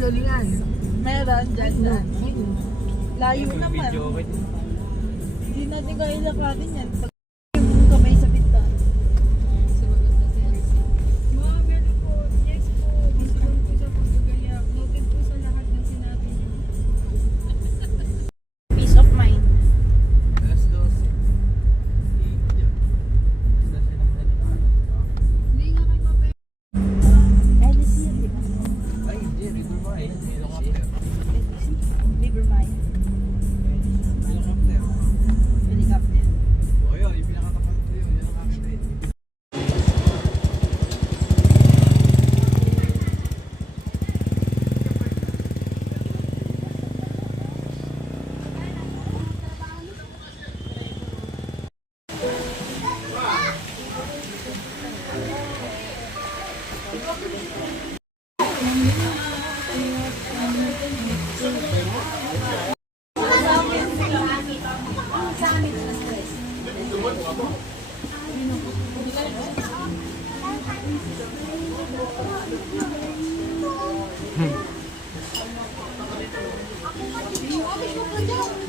lulingan. Meron dyan. Layo naman. Hindi natin kaya lakarin yan. Yung kamay sa pinta. Ma'am, meron po. Yes po. Visible po sa pagkagaya. Noted po sa lahat ng sinabi niyo. Peace of mind. Hindi nga kayo mapaya. LC yun, di ba? Ay, hindi. River Mine. Helicopter. River Mine. Helicopter. Helicopter. O yun, yung pinakatapat ko yun. Yan ang akin rin.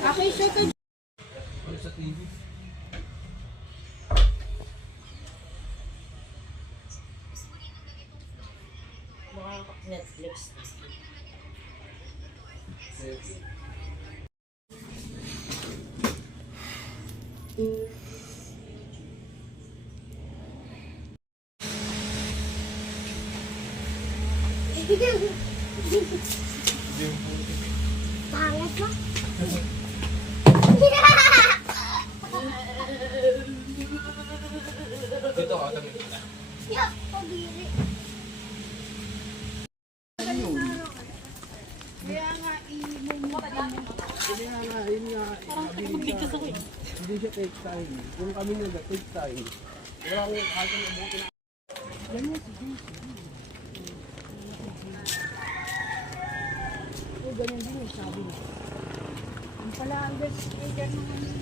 Okay, siya ka. Ano sa TV? Netflix. Pangat mo? Dito ka, tabi. Yuck, pabili. Kaya nga, i-mumukha niyo. Hindi siya take time. Kung kami nag-take time, wala akong kahit ang abutin na. Ganyan din yung sabi niya. Ang pala, ang best agent naman yun.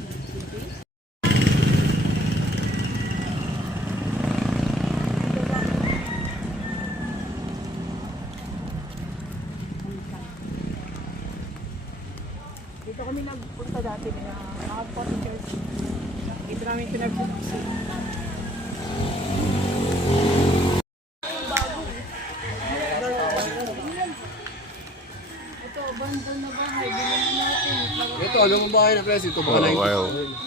Dito kami nagpunta dati na nakapot church. Dito namin pinagpunta. Ito, bundle na bahay. Bilhin natin. Ito, alam mo ba kayo na presyo? Ito ba na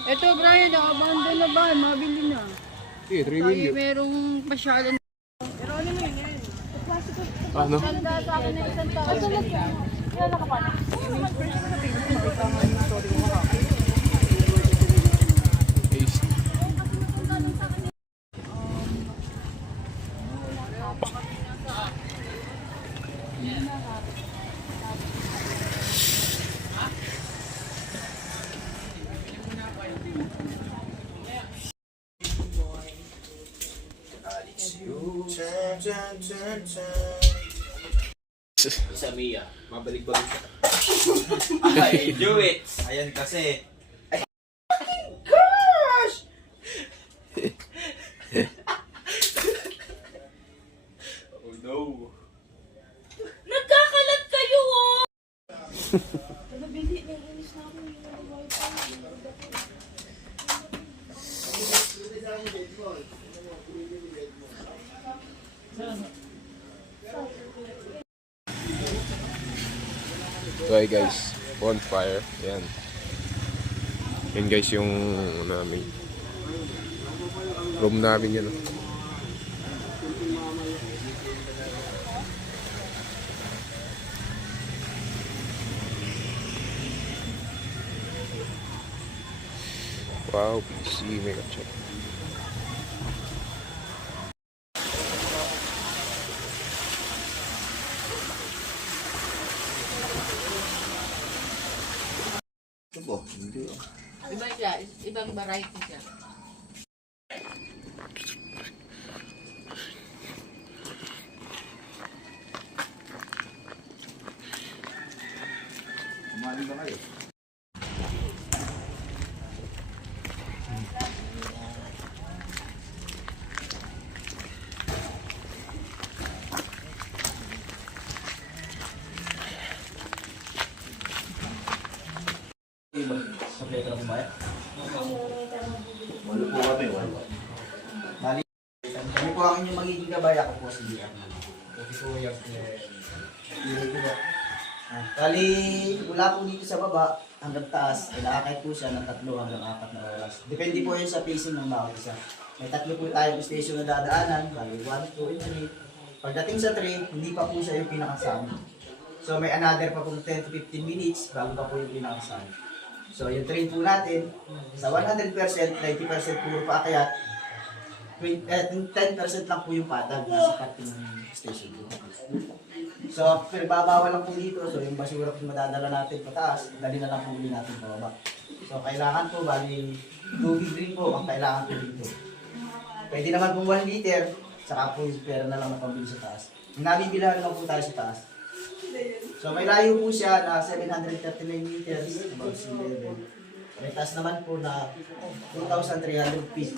Ito, Brian, bundle na bahay. Mabili na. Okay, 3 Tayo million. merong pasyalan. Pero ano mo yun? Ano? Ganda sa akin na isang tao. Ito lang yan. Kilala ka pa na? Yung naman first ko na pinag makita nga yung story mo ka. Ace. Sa Mia, mabalik-balik ka. Ay, do it! Ayan kasi. Oh no. Nagkakalat kayo oh! Okay guys, bonfire. Yan. Yan guys yung namin. Room namin yun. Wow, PC, mega check. Iba siya, ibang variety siya. Kumain ba kayo? Kompleto na po ba? Walo po kami, walo. Bali, kami po ang inyong magiging gabay. Ako po si Liam. Bali, mula po dito sa baba hanggang taas, ilakay po siya ng 3 hanggang 4 na oras. Depende po yun sa pacing ng bawat isa. May 3 po tayong station na dadaanan, bali 1, 2, and 3. Pagdating sa 3, hindi pa po siya yung pinakasama. So may another pa pong 10 to 15 minutes bago pa po yung pinakasama. So yung train po natin, sa 100%, 90% puro paakyat, 10% lang po yung patag nasa parting station po. So after babawal lang po dito, so yung basura po madadala natin pataas, dali na lang po uli natin pababa. So kailangan po, bali, tubig rin po ang kailangan po dito. Pwede naman po 1 liter, saka po yung pera na lang na pambili sa taas. Nabibilan naman po tayo sa taas. So may layo po siya na 739 meters above sea level. May taas naman po na 2,300 feet.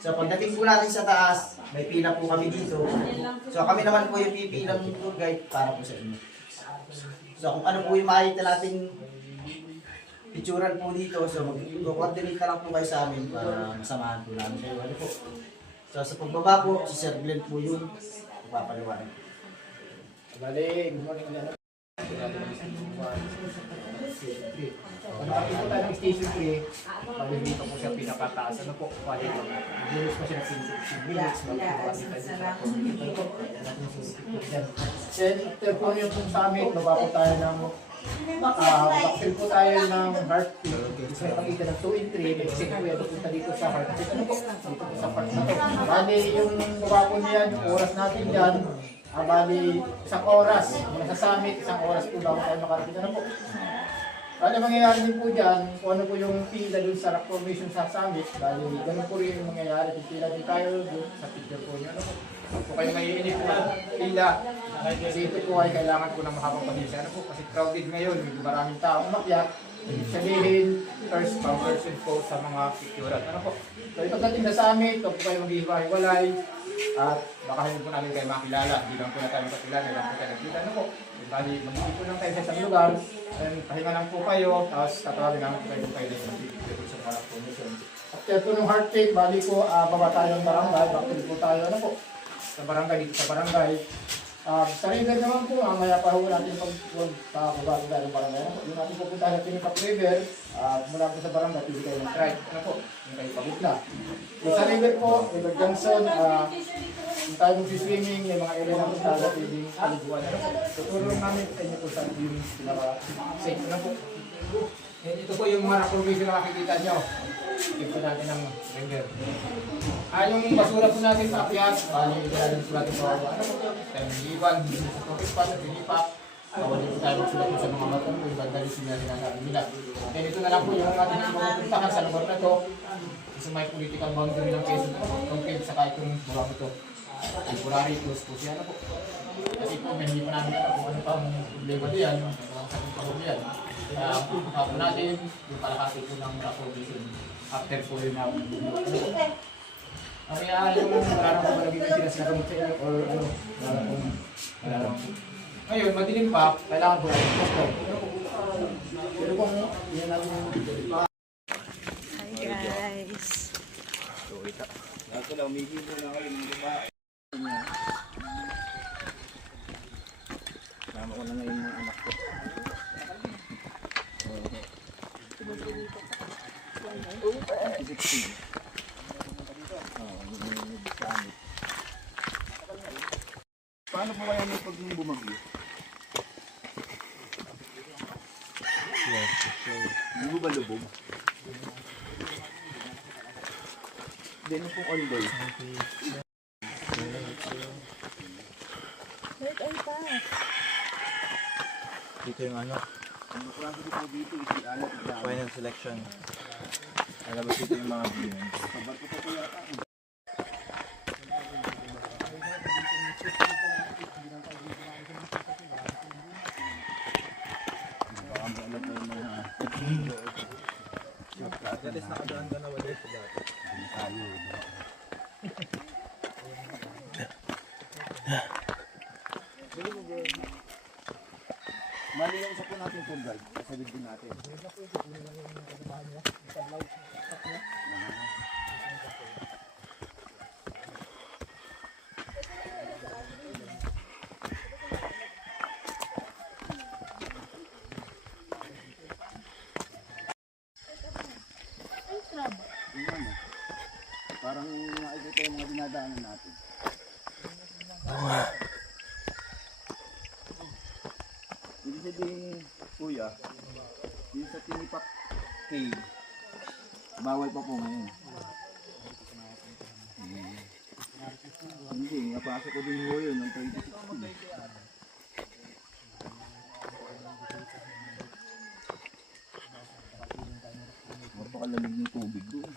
So pagdating po natin sa taas, may pila po kami dito. So kami naman po yung pipilang tour guide para po sa inyo. So kung ano po yung makikita natin picturean po dito, so mag-coordinate na lang po kayo sa amin para masamahan po namin kayo. Ano po? So sa pagbaba po, si Sir Glenn po yung ipapaliwanag. Bali, good morning ulit. Pagkakit po tayo ng station 3, bali dito po siya pinakataas. Ano po? Bali, gilis po siya ng 15 minutes. Then, after po yung summit, baba po tayo ng backfill po tayo ng heartbeat. Gusto may pakita ng 2 and 3, kasi po yan, punta dito sa heartbeat. Ano po? Dito po sa part na to. Bali, yung baba po niyan, yung oras natin dyan, bali, 1 oras. Mula sa summit, 1 oras po bago tayo makarating. Ano po? Bali, mangyayari din po dyan, kung ano po yung pila dun sa rock formation sa summit, bali, ganun po rin yung mangyayari. Kung pila din tayo dun sa picture po nyo. Ano po? Kung kayo may pila, kasi ito po ay kailangan po ng mahabang pagkisa. Ano po? Kasi crowded ngayon, medyo maraming tao umakyat. Sabihin, first come person po sa mga picturean. Ano po? So, pagdating na sa amin, ito po kayo mag-ihiwa-hiwalay. At baka hindi po namin kayo makilala. Hindi lang po na tayo makilala, hindi lang po tayo nagkita. Ano po? Bali, mag-iipon lang tayo sa isang lugar. And pahinga lang po kayo. Tapos tatawagin namin po kayo kung kayo na yung mag-iipon sa mga promotion. After po ng heart rate, bali po, baba tayo ng barangay. Bakit po tayo, ano po? Sa barangay, dito sa barangay. Sa river naman po, mamaya pa ho natin pag-pababa tayo ng barangay. Yung natin pupunta sa Tinipak River, mula po sa barangay, pili kayo ng trike. Ano po? Yung kayo pagitla. Yung sa river po, River Johnson, yung tayo mag-swimming, yung mga area na po tayo pwedeng kaliguan. Ano po? Tuturo namin sa inyo po sa yung pinaka-safe. Ano po? Ito po yung mga formation na makikita nyo. Ito natin ng river. Yung basura po natin sa akyat, yung natin po natin sa ano po? Iban, sa topic pa, sa pinipak. Awal din po tayo magsulat po sa mga batong kung ganda rin sila sinasabi nila. Then ito na lang po yung ating pupuntahan sa lugar na to. Isa may political boundary ng Quezon po. Compared sa kahit yung buwang ito. Temporary close po siya na po. Kasi po may hindi pa namin alam kung ano pa ang problema diyan. Ang sakit pa po diyan. Kaya po natin yung palakati po ng provision. After po yun na kaya yung wala nang malagay sila sa gamot sa inyo or ano, wala nang ngayon, madilim pa, kailangan po natin posto. Pero kung yun natin Hi guys. Ako lang, may hibo na kayo ng babae. Tama ko na ngayon mga anak ko. Paano po kaya may pag bumagyo? Hindi mo ba lubog? Hindi mo pong ondoy. Dito yung ano? Ang kurang dito dito isi alat final selection. Alabas dito yung mga biyan. Kabarko pa po yata. Galis nakadaan ka na wala sa dati. Tayo. Mali yung isa po natin tour guide. Sasabihin din natin. Parang nakikita yung mga dinadaanan natin. Ibig sabihin, kuya, yung sa Tinipak Cave, bawal pa po ngayon. Hindi, napasok ko din ho yun ng 2016. Napakalamig ng tubig doon.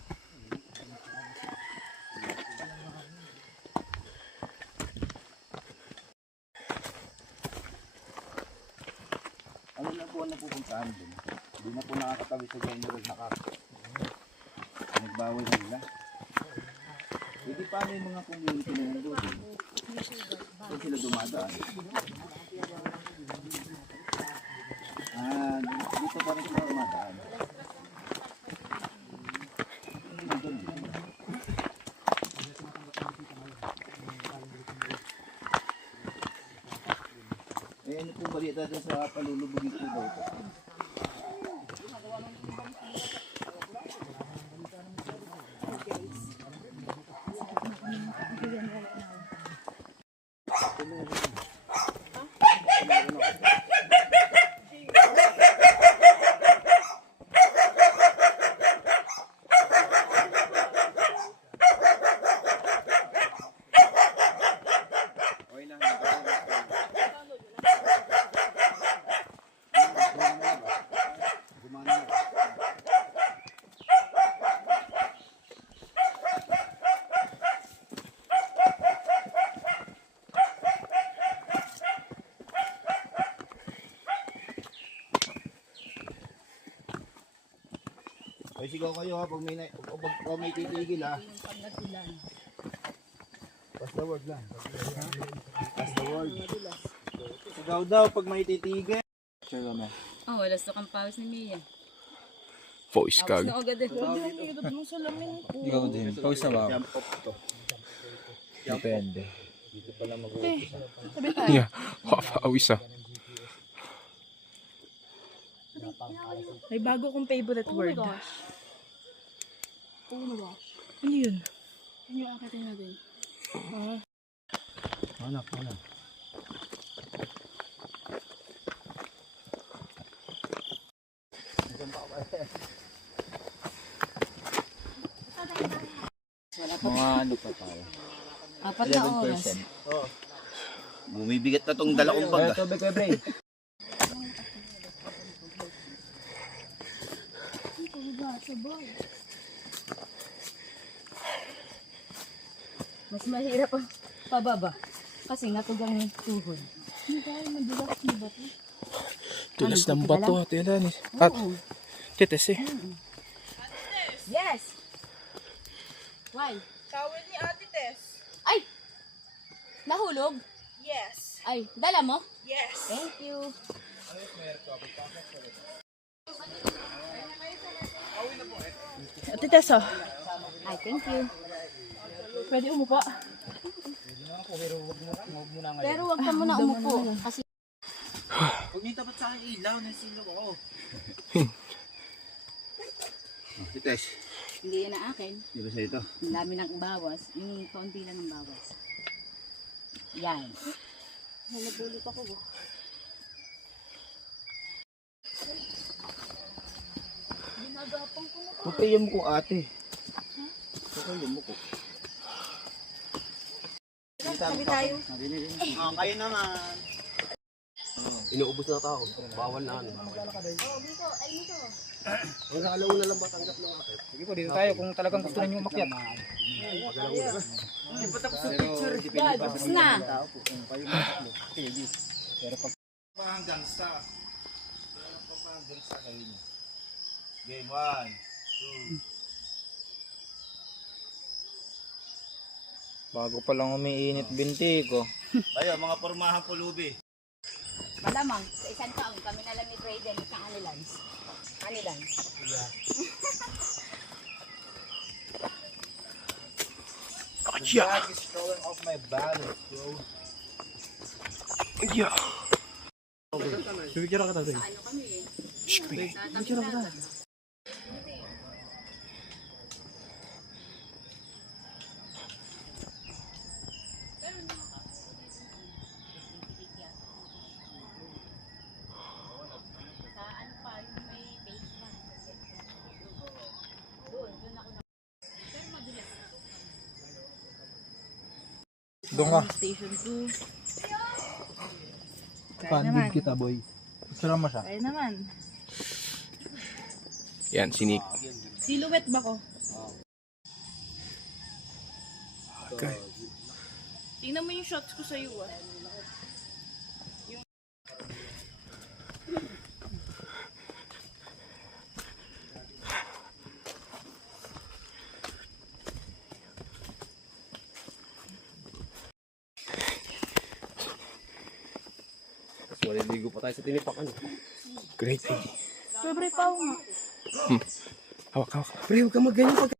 Ano na po ang napupuntahan doon? Hindi na po nakakatabi sa general na kap. Nagbawal nila. Hindi paano yung mga community na nandun? Saan sila dumadaan? Dito pa rin sila dumadaan. Ano po balita dyan sa palulubog ito daw ito? Ay, sigaw kayo ha, pag may titigil ha. Pass the word lang. Pass the word. Sigaw daw pag may titigil. Siya mo. Oh, wala sa kampawis ni Mia. Voice kag. Agad eh. Ikaw din. Pause na ba? Depende. Dito pala mag-uupisa. Yeah, awis ah. May bago kong favorite word. Ano yun? Yung akitin natin. Hanap. Mga ano pa tayo? 4 na oras. Bumibigat na tong dala kong bag. Mas mahirap ang pababa. Kasi natugang tuhod. Tulas ng bato, ate Alanis. At, tites eh. Yes! Why? Towel ni Ate Tess. Ay! Nahulog? Yes. Ay, dala mo? Yes. Thank you. Ate Tess, oh. Ay, thank you. Pwede umupo. Pero wag ka muna umupo. Kasi Huwag niyo tapat sa akin ilaw, nasilaw ako. Tites, hindi yan ang akin. di ba sa ito? Ang dami ng bawas. Yung kaunti lang ng bawas. Yan. Nalabulot ako. Pagkayam ko ate. Pagkayam mo ko. Sabi tayo. Kayo naman. Inuubos na tao. Bawal na ano. Ang alauna lang matanggap ng akit. Sige po, dito tayo kung talagang gusto ninyo umakyat. Tapos na. Hanggang sa. Hanggang sa kayo. Game 1, 2. Bago pa lang umiinit binti ko. Tayo, mga pormahan pulubi. Malamang, sa isang taon, kami na lang ni Brayden sa Anilans. Anilans. Bag is falling off my balance, bro. Yeah. Ano kami eh? Doon ka. Station 2. Kaya Pandid naman. kita, boy. Isara mo siya. Kaya naman. Yan, sinik. Silhouette ba ko? Okay. Tingnan mo yung shots ko sa'yo ah. Maliligo pa tayo sa tinipakan. Great. Siyempre pa ako nga. Hawak, hawak. Pre, huwag ka magganyan pag...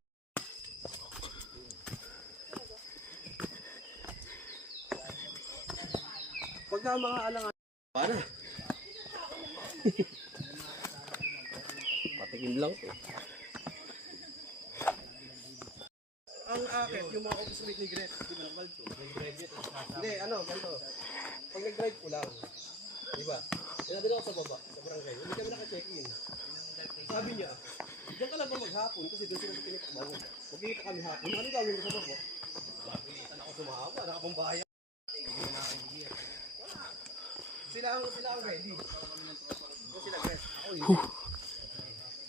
Pagka mga alangan... Para. Patikim lang to. Ang akit, yung mga office mate ni Gret, di ba nagbalik to? Hindi, ano, ganito. Pag nag-drive ko lang, di ba? Sinabi ako sa baba, sa barangay, hindi kami naka-check-in. Sabi niya, diyan ka lang ba maghapon kasi doon sila pinagpabawan. Magkikita kami hapon, ano gawin mo sa baba? Bakilitan ako sumahaba, nakapambahayan. Sila ang ready. Sila guys.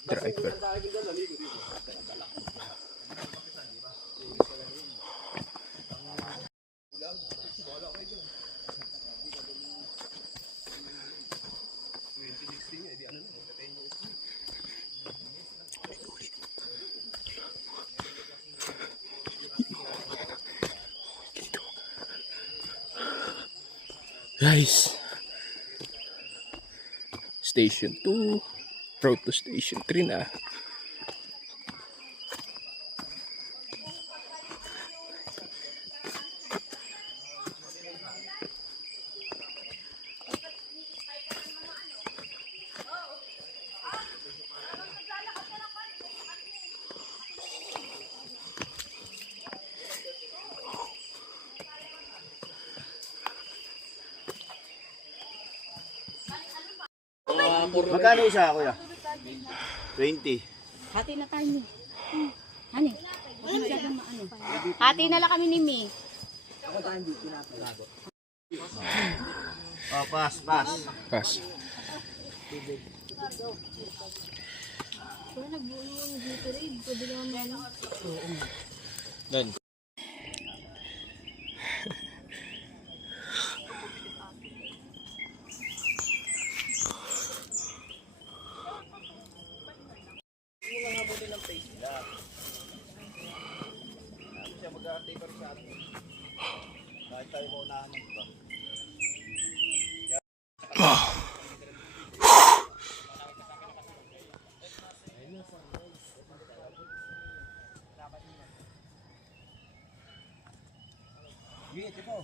Driver. Ang dahil doon, amigo dito. Guys. Station 2. Road to Station 3 na. Magkano isa, kuya? 20. Hati na tayo ni. Hani? Hati na lang kami ni Mi. Oh, pass, pass. Pass. Done.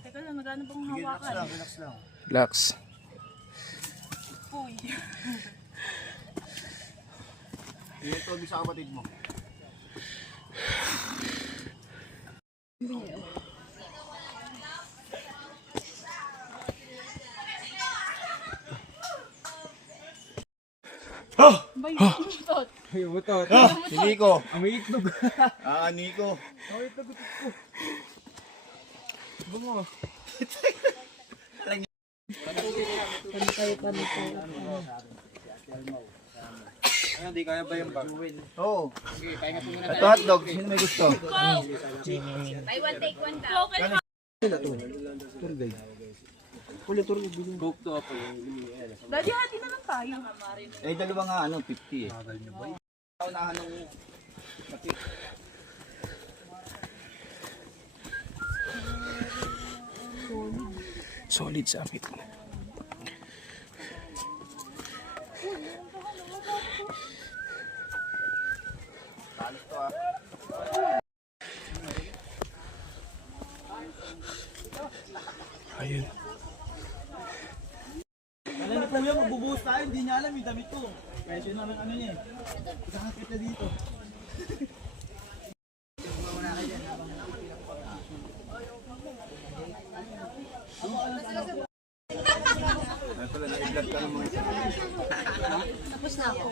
Teka lang, magano bang hawakan? Relax lang. Relax. Uy. Ito sa kapatid mo. Si Nico. Amiitlog. Nico. Hindi kaya ba yung bag? Oo. Ito hotdog. Sino may gusto? Buy one, take one daw. Coke to ako. Daddy, hati na lang tayo. Eh, dalawa nga, 50 eh. Unahan ng... Solid summit. Talis to ah. Ayun. Alam ni Kuya, magbubuhos tayo, hindi niya alam yung damit ko. Presyo na ng ano niya eh. Ikakakit na dito. Ay pala, na-vlog ka ng mga isa. Tapos na ako.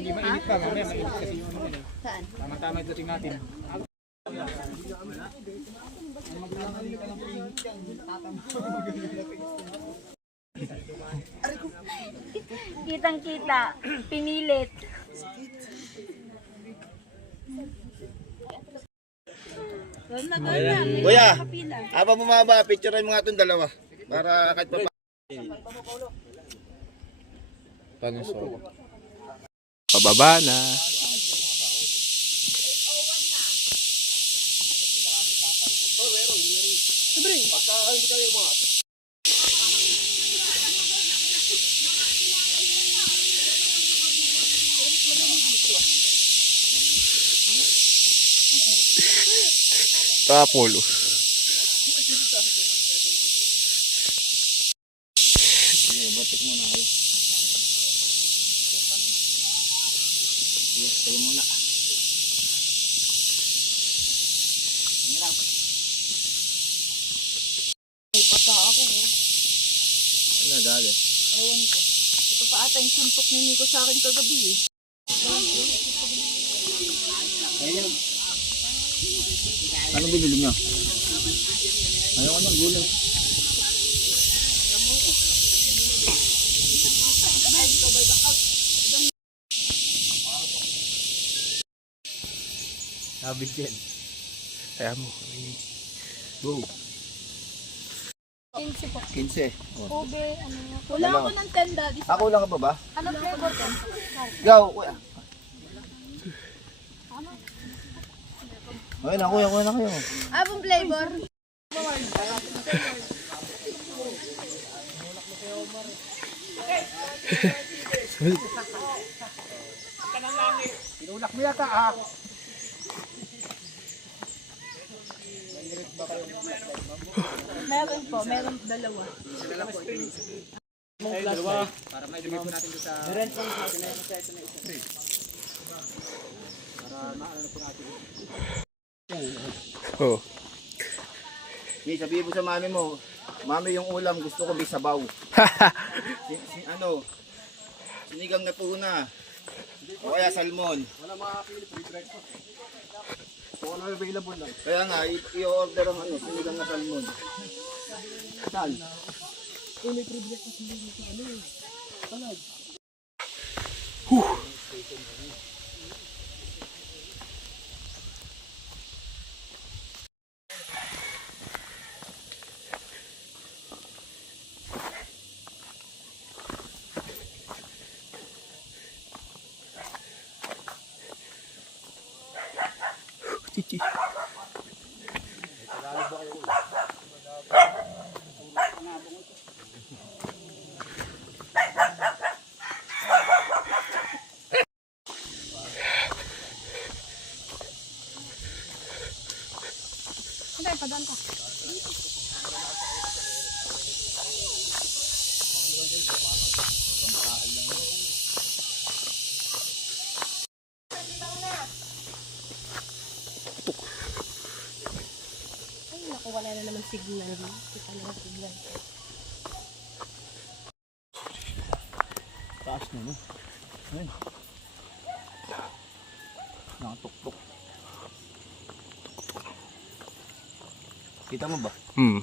hindi mainit pa. Mamaya mainit kasi yung ano eh. Saan? Tama-tama ito ting natin. Kitang-kita. Pinilit. Kuya, habang bumaba, picturean mo nga itong dalawa. Para kahit pa Pababa na. Tapolo. batik mo na kayo. Yes, tayo muna. May pata ako. Ano, dali? Ewan ko. Ito pa ata yung suntok ni Nico sa akin kagabi eh. Ano binili nyo? Ayaw ko ng gulay. Sabi din. Kaya mo. Go. 15 po. 15. Ube, ano nga. Wala ako ng 10 daddy. Ako lang ka ba ba? Ano flavor ko? Go, kuya. Ayun na kuya, kuya na kayo. Abong flavor? Tinulak mo yata ah. Meron po, meron dalawa. Para mailagay po natin doon sa... Oh. Hey, sabihin mo sa mami mo, mami yung ulam gusto ko may sabaw. Ano? Sinigang na tuna. O kaya salmon. Wala makakapili, free breakfast. Kung ano available lang. Kaya nga, i-order ang ano, sinigang na salmon. Sal. Chichi. Hindi, padaan ka. Ay, naku, wala na naman signal. Kita na signal. Taas na no. Ayun. Nakatuktok. Kita mo ba? Hmm.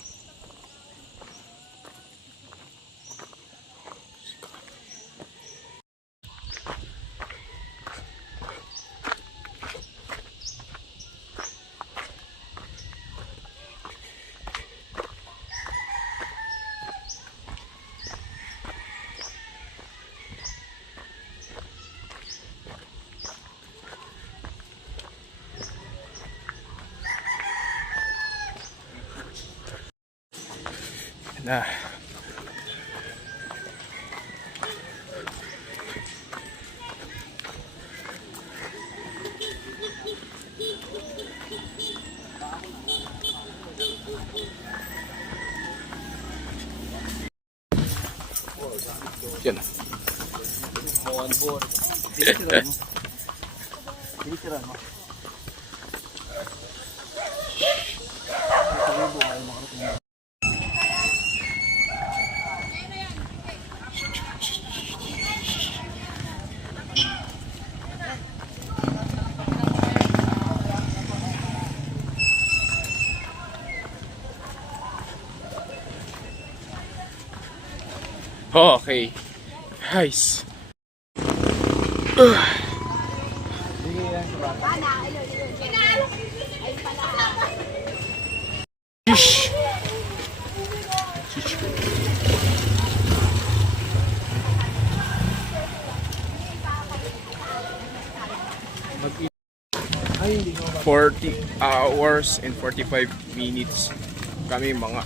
Na. Yan. On board. Tinitiran mo. Tinitiran mo. Okay. Nice. Shish. Shish. 40 hours and 45 minutes kami mga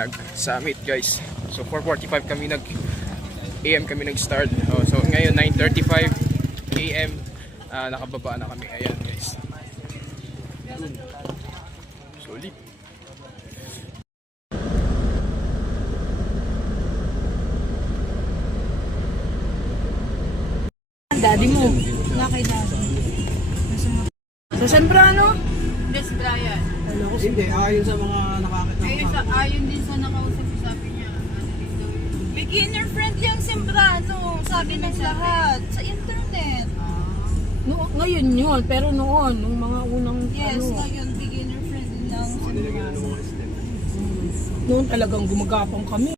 nag-summit guys. So 4:45 kami AM kami nag-start. So ngayon 9:35 AM nakababa na kami. Ayan guys. Solid. Daddy mo. Nga kay daddy. Sa San Brano? Des Brian. Hindi, ayon sa mga nakakita. Ayon din sa nakausap ko, sabi niya. Beginner friendly ang Sembrano. Sabi ng lahat. Sa internet. No, ngayon yun, pero noon, nung mga unang Yes, ano, ngayon beginner friendly lang Sembrano. noon talagang gumagapang kami.